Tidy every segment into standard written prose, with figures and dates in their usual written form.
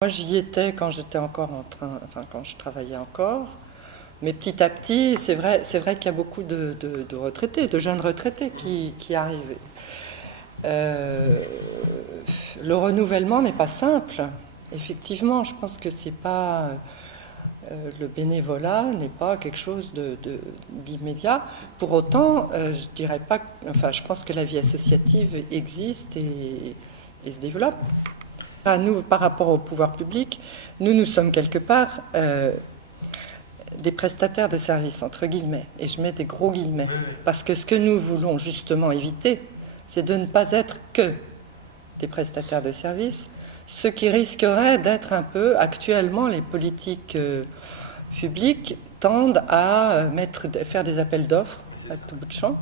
Moi, j'y étais quand j'étais encore quand je travaillais encore. Mais petit à petit, c'est vrai qu'il y a beaucoup de retraités, de jeunes retraités qui arrivent. Le renouvellement n'est pas simple. Effectivement, je pense que c'est pas le bénévolat n'est pas quelque chose d'immédiat. Pour autant, je dirais pas. Je pense que la vie associative existe et se développe. Nous, par rapport au pouvoir public, nous sommes quelque part des prestataires de services, entre guillemets, et je mets des gros guillemets, parce que ce que nous voulons justement éviter, c'est de ne pas être que des prestataires de services, ce qui risquerait d'être un peu, actuellement, les politiques publiques tendent à faire des appels d'offres à tout bout de champ.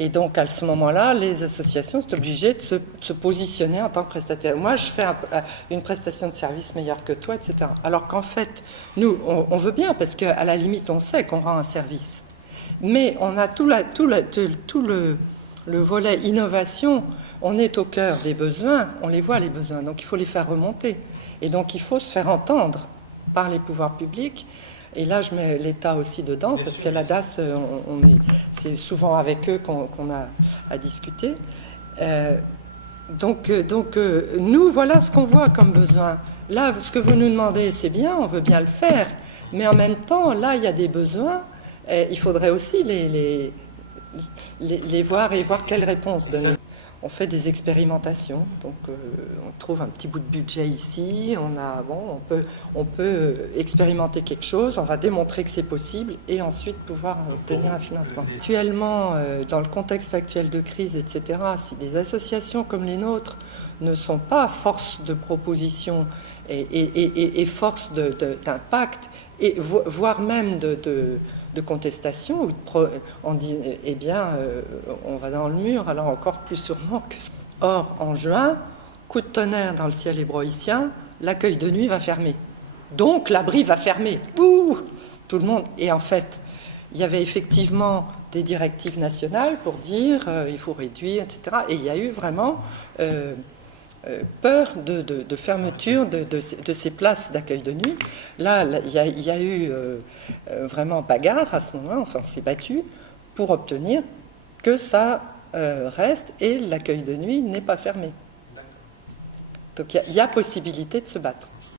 Et donc, à ce moment-là, les associations sont obligées de se positionner en tant que prestataire. Moi, je fais une prestation de service meilleure que toi, etc. Alors qu'en fait, nous, on veut bien, parce qu'à la limite, on sait qu'on rend un service. Mais on a tout le volet innovation. On est au cœur des besoins, on les voit, les besoins. Donc, il faut les faire remonter. Et donc, il faut se faire entendre par les pouvoirs publics. Et là, je mets l'État aussi dedans, parce qu'à la DAS, c'est souvent avec eux qu'on a à discuter. Donc, nous, voilà ce qu'on voit comme besoin. Là, ce que vous nous demandez, c'est bien, on veut bien le faire, mais en même temps, là, il y a des besoins, il faudrait aussi les voir et voir quelles réponses donner. On fait des expérimentations, donc on trouve un petit bout de budget ici, on peut expérimenter quelque chose, on va démontrer que c'est possible et ensuite pouvoir obtenir un financement. Actuellement, dans le contexte actuel de crise, etc., si des associations comme les nôtres ne sont pas force de proposition et force d'impact, et voire même de contestation, où on dit, eh bien, on va dans le mur, alors encore plus sûrement que ça. Or, en juin, coup de tonnerre dans le ciel hébroïcien, l'accueil de nuit va fermer. Donc, l'abri va fermer. Ouh, tout le monde. Et en fait, il y avait effectivement des directives nationales pour dire il faut réduire, etc. Et il y a eu vraiment peur de fermeture de ces places d'accueil de nuit. Là, il y a eu vraiment bagarre à ce moment-là, on s'est battu pour obtenir que ça reste et l'accueil de nuit n'est pas fermé. Donc il y a possibilité de se battre.